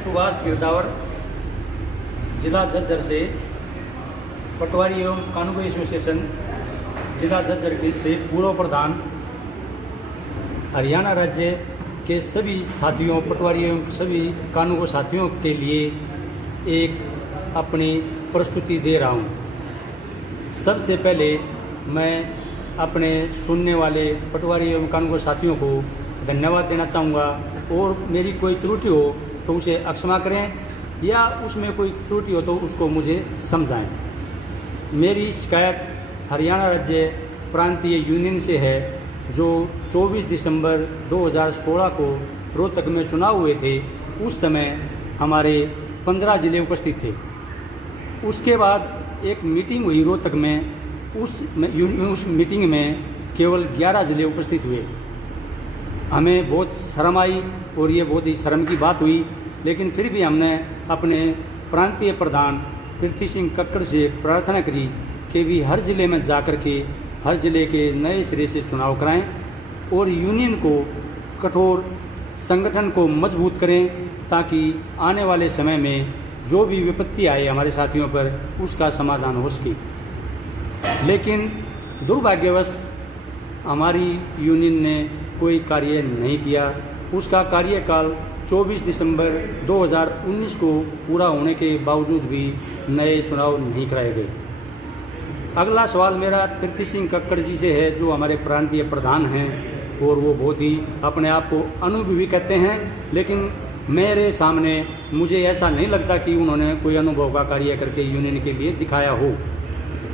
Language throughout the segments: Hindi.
सुभाष गिरदावर जिला झज्जर से पटवारी एवं कानूनी एसोसिएशन जिला झज्जर से पूर्व प्रधान हरियाणा राज्य के सभी साथियों पटवारी एवं सभी कानूनी साथियों के लिए एक अपनी प्रस्तुति दे रहा हूँ। सबसे पहले मैं अपने सुनने वाले पटवारी एवं कानूनी साथियों को धन्यवाद देना चाहूँगा और मेरी कोई त्रुटि हो तो उसे अक्षमा करें या उसमें कोई त्रुटि हो तो उसको मुझे समझाएं। मेरी शिकायत हरियाणा राज्य प्रांतीय यूनियन से है जो 24 दिसंबर 2016 को रोहतक में चुनाव हुए थे। उस समय हमारे 15 जिले उपस्थित थे। उसके बाद एक मीटिंग हुई रोहतक में, उस मीटिंग में केवल 11 जिले उपस्थित हुए। हमें बहुत शर्म आई और ये बहुत ही शर्म की बात हुई, लेकिन फिर भी हमने अपने प्रांतीय प्रधान पृथ्वी सिंह कक्कड़ से प्रार्थना करी कि भी हर ज़िले में जा कर के हर ज़िले के नए सिरे से चुनाव कराएं और यूनियन को कठोर संगठन को मजबूत करें ताकि आने वाले समय में जो भी विपत्ति आए हमारे साथियों पर उसका समाधान हो सके। लेकिन दुर्भाग्यवश हमारी यूनियन ने कोई कार्य नहीं किया। उसका कार्यकाल 24 दिसंबर 2019 को पूरा होने के बावजूद भी नए चुनाव नहीं कराए गए। अगला सवाल मेरा पृथ्वी सिंह कक्कड़ जी से है जो हमारे प्रांतीय प्रधान हैं और वो बहुत ही अपने आप को अनुभवी कहते हैं, लेकिन मेरे सामने मुझे ऐसा नहीं लगता कि उन्होंने कोई अनुभव का कार्य करके यूनियन के लिए दिखाया हो,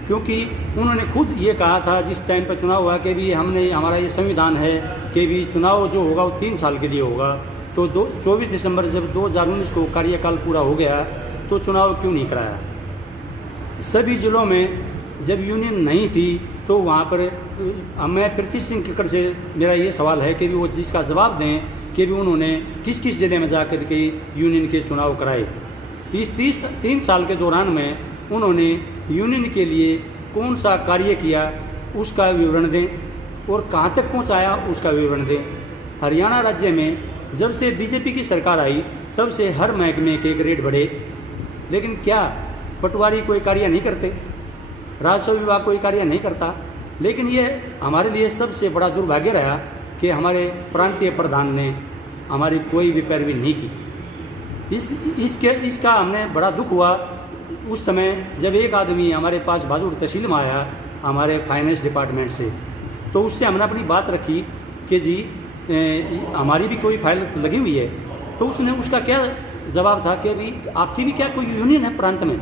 क्योंकि उन्होंने खुद ये कहा था जिस टाइम पर चुनाव हुआ कि भी हमारा ये संविधान है कि भी चुनाव जो होगा वो 3 साल के लिए होगा। तो 24 दिसंबर जब 2019 को कार्यकाल पूरा हो गया तो चुनाव क्यों नहीं कराया। सभी जिलों में जब यूनियन नहीं थी तो वहाँ पर मैं पृथ्वी सिंह कक्कड़ से मेरा ये सवाल है कि भी वो जिसका जवाब दें कि भी उन्होंने किस किस जिले में जा कर के यूनियन के चुनाव कराए। इस 3 साल के दौरान में उन्होंने यूनियन के लिए कौन सा कार्य किया उसका विवरण दें और कहाँ तक पहुँचाया उसका विवरण दें। हरियाणा राज्य में जब से बीजेपी की सरकार आई तब से हर महकमे के रेट बढ़े, लेकिन क्या पटवारी कोई कार्य नहीं करते, राजस्व विभाग कोई कार्य नहीं करता। लेकिन ये हमारे लिए सबसे बड़ा दुर्भाग्य रहा कि हमारे प्रांतीय प्रधान ने हमारी कोई भी पैरवी नहीं की। इसका हमने बड़ा दुख हुआ उस समय जब एक आदमी हमारे पास बहादुर तहसील में आया हमारे फाइनेंस डिपार्टमेंट से, तो उससे हमने अपनी बात रखी कि जी हमारी भी कोई फाइल लगी हुई है। तो उसका क्या जवाब था कि अभी आपकी भी क्या कोई यूनियन है प्रांत में।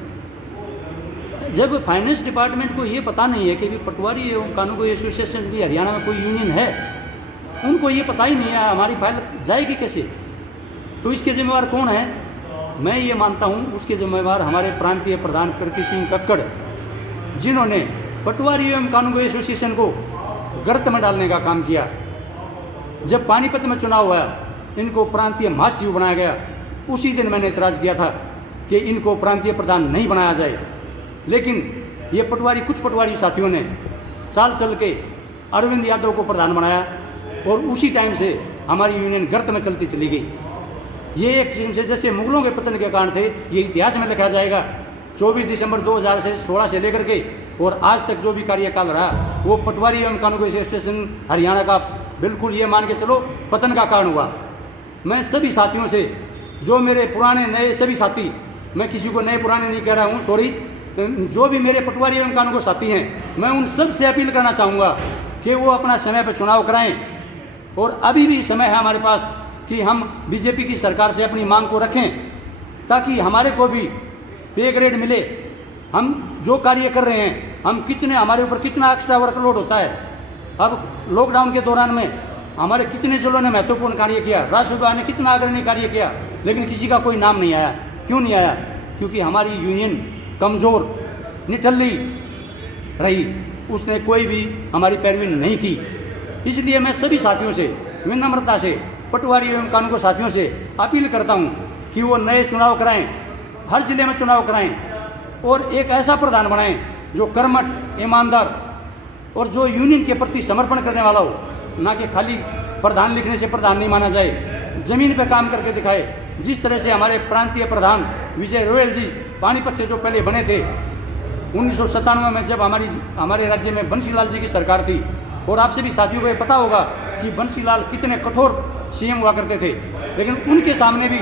जब फाइनेंस डिपार्टमेंट को ये पता नहीं है कि भी पटवारी एवं कानूनी एसोसिएशन की हरियाणा में कोई यूनियन है, उनको ये पता ही नहीं है हमारी फाइल जाएगी कैसे, तो इसके जिम्मेवार कौन है। मैं ये मानता हूँ उसके जिम्मेवार हमारे प्रांतीय प्रधान पृथ्वी सिंह कक्कड़, जिन्होंने पटवारी एवं कानूनी एसोसिएशन को गर्त में डालने का काम किया। जब पानीपत में चुनाव हुआ इनको प्रांतीय महासचिव बनाया गया, उसी दिन मैंने एतराज़ किया था कि इनको प्रांतीय प्रधान नहीं बनाया जाए, लेकिन ये कुछ पटवारी साथियों ने चाल चल के अरविंद यादव को प्रधान बनाया और उसी टाइम से हमारी यूनियन गर्त में चलती चली गई। ये एक किस्म से जैसे मुगलों के पतन के कारण थे, ये इतिहास में लिखा जाएगा। 24 दिसंबर 2016 से लेकर के और आज तक जो भी कार्यकाल रहा वो पटवारी एवं कानूनी एसोसिएशन हरियाणा का बिल्कुल ये मान के चलो पतन का कारण हुआ। मैं सभी साथियों से, जो मेरे पुराने नए सभी साथी, मैं किसी को नए पुराने नहीं कह रहा हूँ, सॉरी, जो भी मेरे पटवारी एवं कानूनी साथी हैं, मैं उन सब से अपील करना चाहूँगा कि वो अपना समय पर चुनाव कराएं। और अभी भी समय है हमारे पास कि हम बीजेपी की सरकार से अपनी मांग को रखें ताकि हमारे को भी पे ग्रेड मिले। हम जो कार्य कर रहे हैं, हम कितने, हमारे ऊपर कितना एक्स्ट्रा वर्कलोड होता है। अब लॉकडाउन के दौरान में हमारे कितने जिलों ने महत्वपूर्ण कार्य किया, राजस्व विभाग ने कितना अग्रणी कार्य किया, लेकिन किसी का कोई नाम नहीं आया। क्यों नहीं आया? क्योंकि हमारी यूनियन कमज़ोर निठल्ली रही, उसने कोई भी हमारी पैरवी नहीं की। इसलिए मैं सभी साथियों से विनम्रता से, पटवारी एवं कानूनी साथियों से अपील करता हूं कि वो नए चुनाव कराएं, हर जिले में चुनाव कराएं और एक ऐसा प्रधान बनाएं जो कर्मठ, ईमानदार और जो यूनियन के प्रति समर्पण करने वाला हो, ना कि खाली प्रधान लिखने से प्रधान नहीं माना जाए। ज़मीन पे काम करके दिखाए जिस तरह से हमारे प्रांतीय प्रधान विजय रोयल जी पानीपत से जो पहले बने थे 1997 में, जब हमारे राज्य में बंसीलाल जी की सरकार थी, और आपसे भी साथियों को ये पता होगा कि बंसीलाल कितने कठोर सीएम हुआ करते थे, लेकिन उनके सामने भी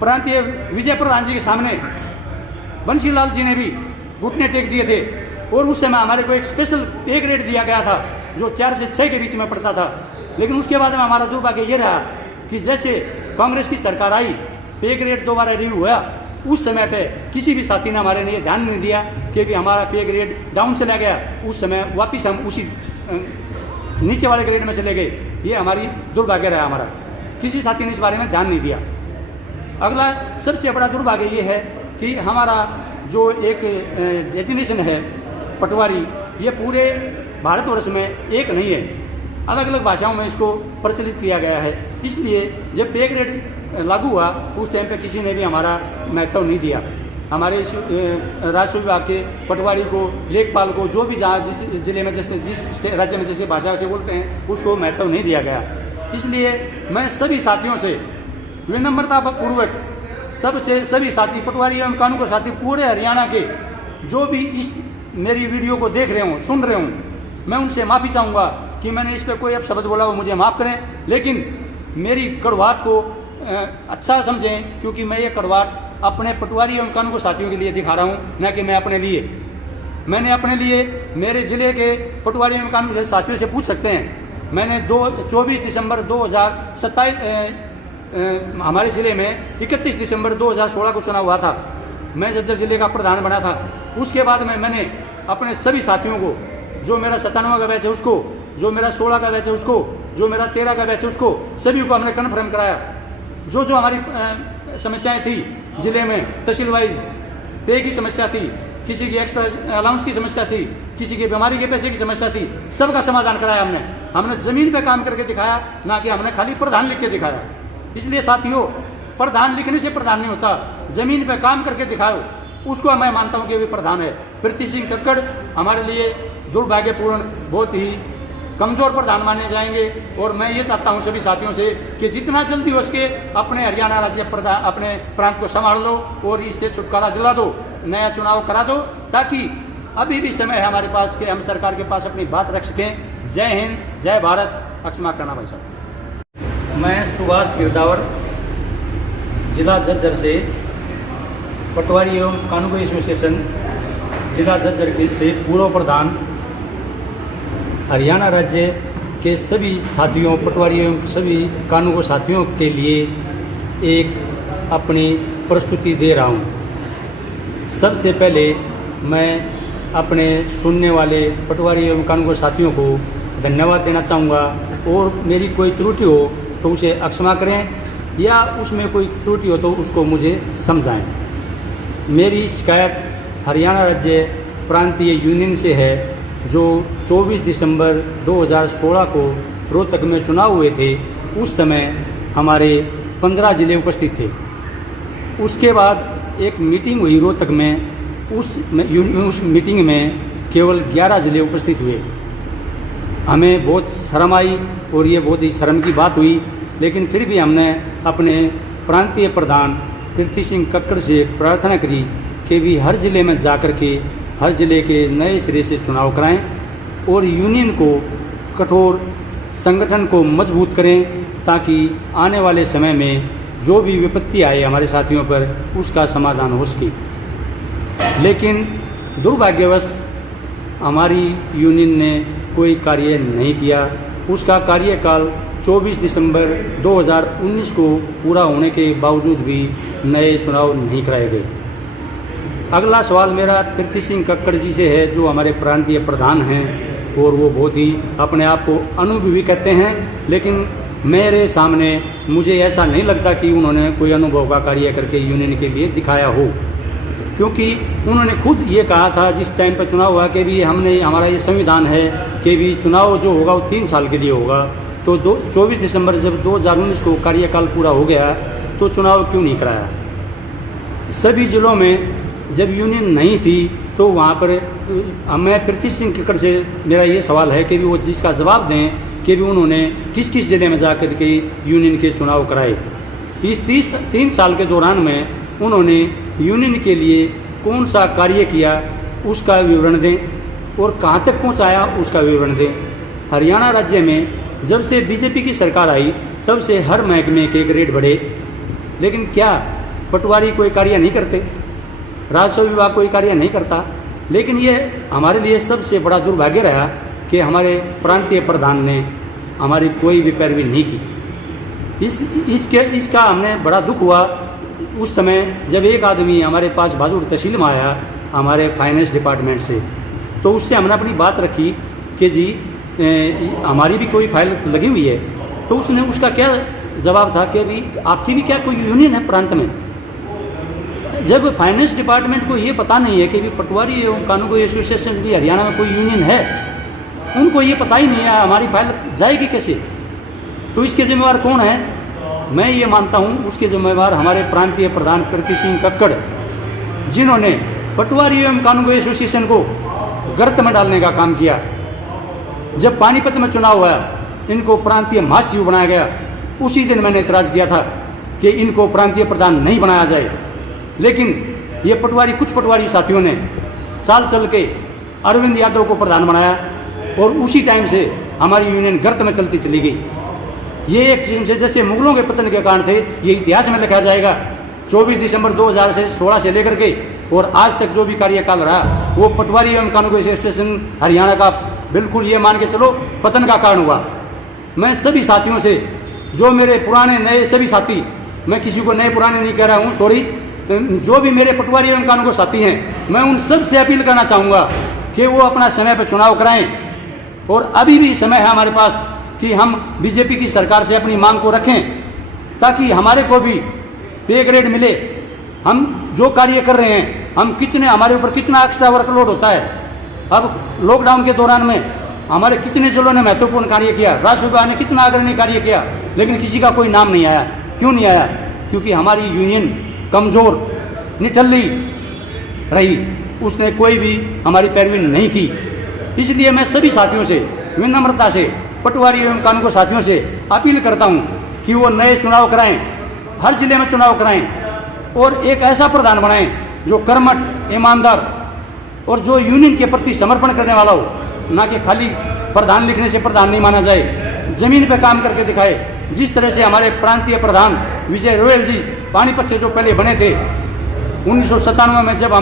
प्रांतीय विजय प्रधान जी के सामने बंसीलाल जी ने भी घुटने टेक दिए थे। और उस समय हमारे को एक स्पेशल पे ग्रेड दिया गया था जो 4 से 6 के बीच में पड़ता था। लेकिन उसके बाद में हमारा दुर्भाग्य ये रहा कि जैसे कांग्रेस की सरकार आई, पे ग्रेड दोबारा रिव्यू हुआ, उस समय पे किसी भी साथी ने हमारे लिए ध्यान नहीं दिया क्योंकि हमारा पे ग्रेड डाउन चला गया। उस समय वापस हम उसी नीचे वाले ग्रेड में चले गए। ये हमारी दुर्भाग्य रहा हमारा, किसी साथी ने इस बारे में ध्यान नहीं दिया। अगला सबसे बड़ा दुर्भाग्य ये है कि हमारा जो एक डेजिग्नेशन है पटवारी, ये पूरे भारतवर्ष में एक नहीं है, अलग अलग भाषाओं में इसको प्रचलित किया गया है। इसलिए जब पे ग्रेड लागू हुआ उस टाइम पे किसी ने भी हमारा महत्व नहीं दिया। हमारे राजस्व विभाग के पटवारी को, लेखपाल को, जो भी जहाँ जिस जिले में जैसे जिस राज्य में जैसे भाषा से बोलते हैं उसको महत्व नहीं दिया गया। इसलिए मैं सभी साथियों से विनम्रता पूर्वक सभी साथी पटवारी एवं कानून के साथी पूरे हरियाणा के जो भी इस मेरी वीडियो को देख रहे हों, सुन रहे हों, मैं उनसे माफ़ी चाहूँगा कि मैंने इस पर कोई अब शब्द बोला वो मुझे माफ़ करें, लेकिन मेरी कड़वाहट को अच्छा समझें, क्योंकि मैं ये कड़वाहट अपने पटवारी एवं कानून के साथियों के लिए दिखा रहा हूँ, न कि मैं अपने लिए। मैंने अपने लिए मेरे ज़िले के पटवारी एवं कानून के साथियों से पूछ सकते हैं। मैंने 24 दिसंबर 2027 हमारे ज़िले में 31 दिसंबर 2016 को चुनाव हुआ था। मैं झज्जर ज़िले का प्रधान बना था। उसके बाद में मैंने अपने सभी साथियों को, जो मेरा 97 का बैच है उसको, जो मेरा 16 का बैच है उसको, जो मेरा 13 का बैच है उसको, सभी को हमने कन्फर्म कराया। जो जो हमारी समस्याएं थी ज़िले में, तहसील वाइज पे की समस्या थी, किसी की एक्स्ट्रा अलाउंस की समस्या थी, किसी की बीमारी के पैसे की समस्या थी, सबका समाधान कराया हमने ज़मीन पे काम करके दिखाया, ना कि हमने खाली प्रधान लिख के दिखाया। इसलिए साथियों, प्रधान लिखने से प्रधान नहीं होता, ज़मीन पे काम करके दिखाओ, उसको मैं मानता हूँ कि वे प्रधान है। प्रीति सिंह कक्कड़ हमारे लिए दुर्भाग्यपूर्ण, बहुत ही कमज़ोर प्रधान माने जाएंगे। और मैं ये चाहता हूँ सभी साथियों से कि जितना जल्दी हो सके अपने हरियाणा राज्य प्रधान, अपने प्रांत को संभाल लो और इससे छुटकारा दिला दो, नया चुनाव करा दो, ताकि अभी भी समय है हमारे पास कि हम सरकार के पास अपनी बात रख सकें। जय हिंद, जय भारत। अक्षमा करना भाई साहब। मैं सुभाष गिरदावर, जिला झज्जर से पटवारी एवं कानूनी एसोसिएशन जिला झज्जर के से पूर्व प्रधान, हरियाणा राज्य के सभी साथियों, पटवारी एवं सभी कानूनी साथियों के लिए एक अपनी प्रस्तुति दे रहा हूँ। सबसे पहले मैं अपने सुनने वाले पटवारी एवं कानूनी साथियों को धन्यवाद देना चाहूँगा, और मेरी कोई त्रुटि हो तो उसे अक्षमा करें, या उसमें कोई त्रुटि हो तो उसको मुझे समझाएं। मेरी शिकायत हरियाणा राज्य प्रांतीय यूनियन से है, जो 24 दिसंबर 2016 को रोहतक में चुनाव हुए थे। उस समय हमारे 15 ज़िले उपस्थित थे। उसके बाद एक मीटिंग हुई रोहतक में, उस मीटिंग में केवल 11 ज़िले उपस्थित हुए। हमें बहुत शर्म आई और ये बहुत ही शर्म की बात हुई, लेकिन फिर भी हमने अपने प्रांतीय प्रधान प्रीति सिंह कक्कड़ से प्रार्थना करी कि भी हर ज़िले में जाकर के हर ज़िले के नए सिरे से चुनाव कराएं और यूनियन को, कठोर संगठन को मजबूत करें, ताकि आने वाले समय में जो भी विपत्ति आए हमारे साथियों पर उसका समाधान हो सके। लेकिन दुर्भाग्यवश हमारी यूनियन ने कोई कार्य नहीं किया। उसका कार्यकाल 24 दिसंबर 2019 को पूरा होने के बावजूद भी नए चुनाव नहीं कराए गए। अगला सवाल मेरा प्रीति सिंह कक्कड़ जी से है, जो हमारे प्रांतीय प्रधान हैं और वो बहुत ही अपने आप को अनुभवी कहते हैं, लेकिन मेरे सामने मुझे ऐसा नहीं लगता कि उन्होंने कोई अनुभव का कार्य करके यूनियन के लिए दिखाया हो, क्योंकि उन्होंने खुद ये कहा था जिस टाइम पर चुनाव हुआ कि भी हमारा ये संविधान है कि भी चुनाव जो होगा वो 3 साल के लिए होगा। तो 24 दिसंबर जब 2019 को कार्यकाल पूरा हो गया तो चुनाव क्यों नहीं कराया? सभी जिलों में जब यूनियन नहीं थी तो वहाँ पर मैं प्रीति सिंह कक्कड़ से मेरा ये सवाल है कि भी वो जिसका जवाब दें कि भी उन्होंने किस किस ज़िले में जाकर के यूनियन के चुनाव कराए। इस 3 साल के दौरान में उन्होंने यूनियन के लिए कौन सा कार्य किया उसका विवरण दें और कहाँ तक पहुँचाया उसका विवरण दें। हरियाणा राज्य में जब से बीजेपी की सरकार आई तब से हर महकमे के रेट बढ़े, लेकिन क्या पटवारी कोई कार्य नहीं करते, राजस्व विभाग कोई कार्य नहीं करता। लेकिन ये हमारे लिए सबसे बड़ा दुर्भाग्य रहा कि हमारे प्रांतीय प्रधान ने हमारी कोई भी पैरवी नहीं की। इसका हमने बड़ा दुख हुआ उस समय जब एक आदमी हमारे पास बहादुर तहसील में आया हमारे फाइनेंस डिपार्टमेंट से, तो उससे हमने अपनी बात रखी कि जी हमारी भी कोई फाइल लगी हुई है। तो उसने उसका क्या जवाब था कि अभी आपकी भी क्या कोई यूनियन है प्रांत में। जब फाइनेंस डिपार्टमेंट को ये पता नहीं है कि भी पटवारी एवं कानूनी एसोसिएशन की हरियाणा में कोई यूनियन है, उनको ये पता ही नहीं है हमारी फाइल जाएगी कैसे, तो इसके जिम्मेवार कौन है? मैं ये मानता हूँ उसके जिम्मेवार हमारे प्रांतीय प्रधान प्रगति सिंह कक्कड़, जिन्होंने पटवारी एवं कानूनी एसोसिएशन को गर्त में डालने का काम किया। जब पानीपत में चुनाव हुआ इनको प्रांतीय महासचिव बनाया गया, उसी दिन मैंने एतराज़ किया था कि इनको प्रांतीय प्रधान नहीं बनाया जाए। लेकिन ये कुछ पटवारी साथियों ने चाल चल के अरविंद यादव को प्रधान बनाया और उसी टाइम से हमारी यूनियन गर्त में चलती चली गई। ये एक किस्म से जैसे मुगलों के पतन के कारण थे, ये इतिहास में लिखा जाएगा। 24 दिसंबर 2016 से लेकर के और आज तक जो भी कार्यकाल रहा वो पटवारी एवं कानूनी एसोसिएशन हरियाणा का बिल्कुल ये मान के चलो पतन का कारण हुआ। मैं सभी साथियों से, जो मेरे पुराने नए सभी साथी, मैं किसी को नए पुराने नहीं कह रहा हूँ, सॉरी, जो भी मेरे पटवारी एवं कानूनी साथी हैं, मैं उन सब से अपील करना चाहूँगा कि वो अपना समय पर चुनाव कराएं। और अभी भी समय है हमारे पास कि हम बीजेपी की सरकार से अपनी मांग को रखें ताकि हमारे को भी पे ग्रेड मिले। हम जो कार्य कर रहे हैं, हम कितने, हमारे ऊपर कितना एक्स्ट्रा वर्कलोड होता है। अब लॉकडाउन के दौरान में हमारे कितने जिलों ने महत्वपूर्ण कार्य किया, राजस्व विभाग ने कितना अग्रणी कार्य किया, लेकिन किसी का कोई नाम नहीं आया। क्यों नहीं आया? क्योंकि हमारी यूनियन कमज़ोर निठल्ली रही, उसने कोई भी हमारी पैरवी नहीं की। इसलिए मैं सभी साथियों से विनम्रता से, पटवारी एवं कानूनी साथियों से अपील करता हूं कि वो नए चुनाव कराएं, हर जिले में चुनाव कराएं और एक ऐसा प्रधान बनाएं जो कर्मठ, ईमानदार और जो यूनियन के प्रति समर्पण करने वाला हो, ना कि खाली प्रधान लिखने से प्रधान नहीं माना जाए, जमीन पे काम करके दिखाए। जिस तरह से हमारे प्रांतीय प्रधान विजय रोयल जी पानीपत से जो पहले बने थे 1997 में, जब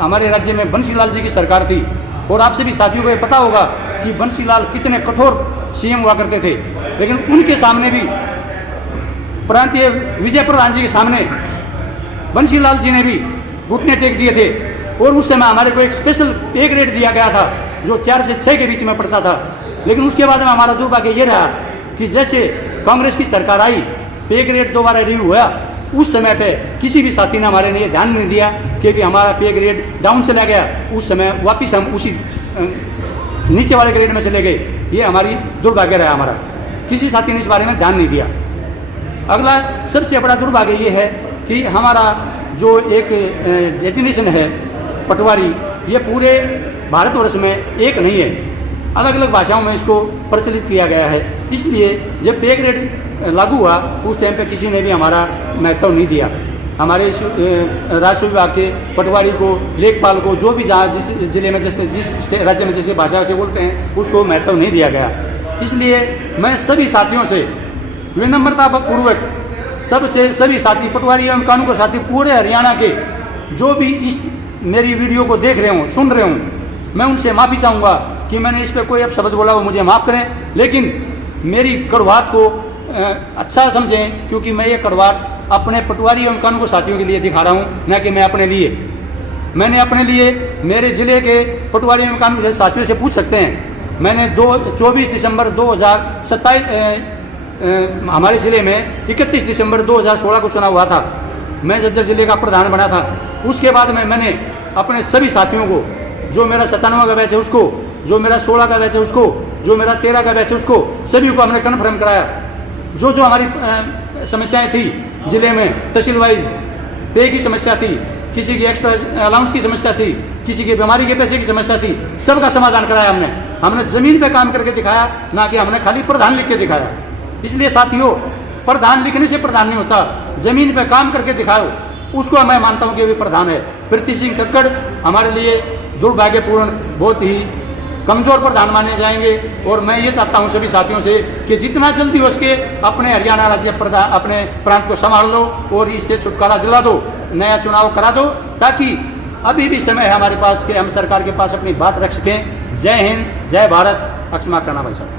हमारे राज्य में बंसीलाल जी की सरकार थी, और आपसे भी साथियों को ये पता होगा कि बंसीलाल कितने कठोर सीएम हुआ करते थे, लेकिन उनके सामने भी, प्रांतीय विजय प्रधान जी के सामने बंसीलाल जी ने भी घुटने टेक दिए थे। और उस समय हमारे को एक स्पेशल पे ग्रेड दिया गया था जो 4 से 6 के बीच में पड़ता था। लेकिन उसके बाद में हमारा दुर्भाग्य ये रहा कि जैसे कांग्रेस की सरकार आई, पे ग्रेड दोबारा रिव्यू हुआ, उस समय पे किसी भी साथी ने हमारे लिए ध्यान नहीं दिया क्योंकि हमारा पे ग्रेड डाउन चला गया। उस समय वापस हम उसी नीचे वाले ग्रेड में चले गए। ये हमारी दुर्भाग्य रहा हमारा, किसी साथी ने इस बारे में ध्यान नहीं दिया। अगला सबसे बड़ा दुर्भाग्य ये है कि हमारा जो एक डेजिग्नेशन है पटवारी, ये पूरे भारतवर्ष में एक नहीं है, अलग अलग भाषाओं में इसको प्रचलित किया गया है। इसलिए जब पे ग्रेड लागू हुआ उस टाइम पे किसी ने भी हमारा महत्व नहीं दिया। हमारे राजस्व विभाग के पटवारी को, लेखपाल को, जो भी जहाँ जिस जिले में जिस राज्य में जैसे भाषा से बोलते हैं उसको महत्व नहीं दिया गया। इसलिए मैं सभी साथियों से विनम्रता पूर्वक सभी साथी, पटवारी एवं कानूनी साथी पूरे हरियाणा के जो भी इस मेरी वीडियो को देख रहे हों, सुन रहे हों, मैं उनसे माफ़ी चाहूँगा कि मैंने इस पर कोई अपशब्द बोला हो, मुझे माफ़ करें। लेकिन मेरी कड़वाहट को अच्छा समझें, क्योंकि मैं ये कड़वाहट अपने पटवारी एवं कानूनी साथियों के लिए दिखा रहा हूँ, न कि मैं अपने लिए। मैंने अपने लिए, मेरे ज़िले के पटवारी एवं कानूनी साथियों से पूछ सकते हैं। मैंने 24 दिसंबर 2027 हमारे ज़िले में 31 दिसंबर 2016 को चुनाव हुआ था, मैं जज्जर ज़िले का प्रधान बना था। उसके बाद में मैंने अपने सभी साथियों को, जो मेरा 97 का बैच है उसको, जो मेरा 16 का बैच है उसको, जो मेरा 13 का बैच है उसको, सभी को हमने कन्फर्म कराया। जो जो हमारी समस्याएं थी ज़िले में, तहसील वाइज पे की समस्या थी, किसी की एक्स्ट्रा अलाउंस की समस्या थी, किसी की बीमारी के पैसे की समस्या थी, सबका समाधान कराया हमने ज़मीन पे काम करके दिखाया, ना कि हमने खाली प्रधान लिख के दिखाया। इसलिए साथियों, प्रधान लिखने से प्रधान नहीं होता, जमीन पे काम करके दिखाओ, उसको मैं मानता हूँ कि वे प्रधान है। प्रीति सिंह कक्कड़ हमारे लिए दुर्भाग्यपूर्ण, बहुत ही कमजोर प्रधान माने जाएंगे। और मैं ये चाहता हूँ सभी साथियों से कि जितना जल्दी हो सके अपने हरियाणा राज्य प्रधान अपने प्रांत को संभाल लो और इससे छुटकारा दिला दो, नया चुनाव करा दो, ताकि अभी भी समय है हमारे पास कि हम सरकार के पास अपनी बात रख सकें। जय हिंद, जय भारत। अक्षमा करना भाई साहब।